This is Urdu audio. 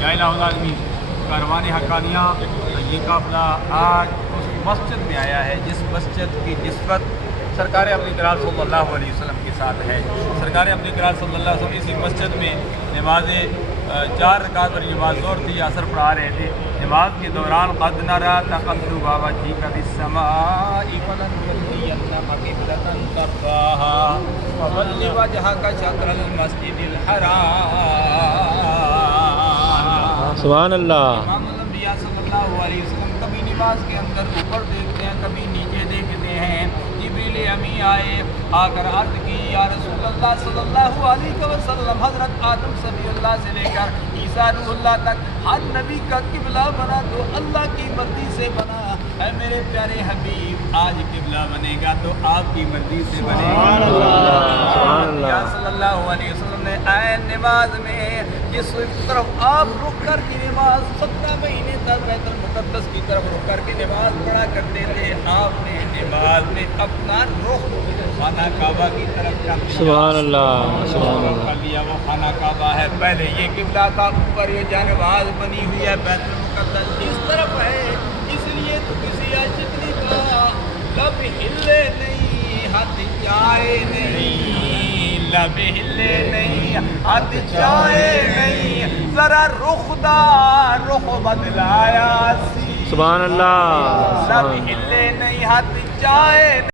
یا الہ العالمین، کاروان حقانیہ یہ قافلہ آج اس مسجد میں آیا ہے جس مسجد کی نسبت سرکار ابن کرال صلی اللہ علیہ وسلم کے ساتھ ہے۔ سرکار ابن کرال صلی اللہ علیہ وسلم اسی مسجد میں نماز 4 رکعت والی نماز ظہر تھی، اثر پڑھا رہے تھے۔ نماز کے دوران قد نرى تقلب وجهك في السماء فلنولينك قبلة ترضاها فول وجهك شطر المسجد الحرام۔ سبحان اللہ۔ امام الانبیاء صلی اللہ علیہ وسلم کبھی نماز کے اندر اوپر دیکھتے ہیں، کبھی نیچے دیکھتے ہیں۔ جبریل امی آئے، آ کر عرض کی یا رسول اللہ صلی اللہ علیہ وسلم، حضرت آدم صفی اللہ سے لے کر عیسیٰ روح اللہ تک ہر نبی کا قبلہ بنا تو اللہ کی مرضی سے بنا، اے میرے پیارے حبیب آج قبلہ بنے گا تو آپ کی مرضی سے بنے گا۔ یا صلی اللہ علیہ وسلم نے عین نماز میں جس طرف آپ رک کر کی نماز 17 مہینے تک بیت المقدس کی طرف رک کر کے نماز پڑھا کرتے تھے، آپ نے نماز میں اپنا رخ خانہ کعبہ کی طرف کر دیا۔ سبحان اللہ، سبحان اللہ۔ کر لیا وہ خانہ کعبہ ہے، پہلے یہ قبلہ تھا، اوپر یہ جانواز بنی ہوئی ہے، بیت المقدس اس طرف ہے، اس لیے تو کسی عاشق نے کہا لب ہلے نہیں ہاتھ جائے نہیں، لب ہلے نہیں ہاتھ جائے نہیں، ذرا رخ بدلایا سی، سبحان اللہ۔ لب ہلے نہیں ہاتھ جائے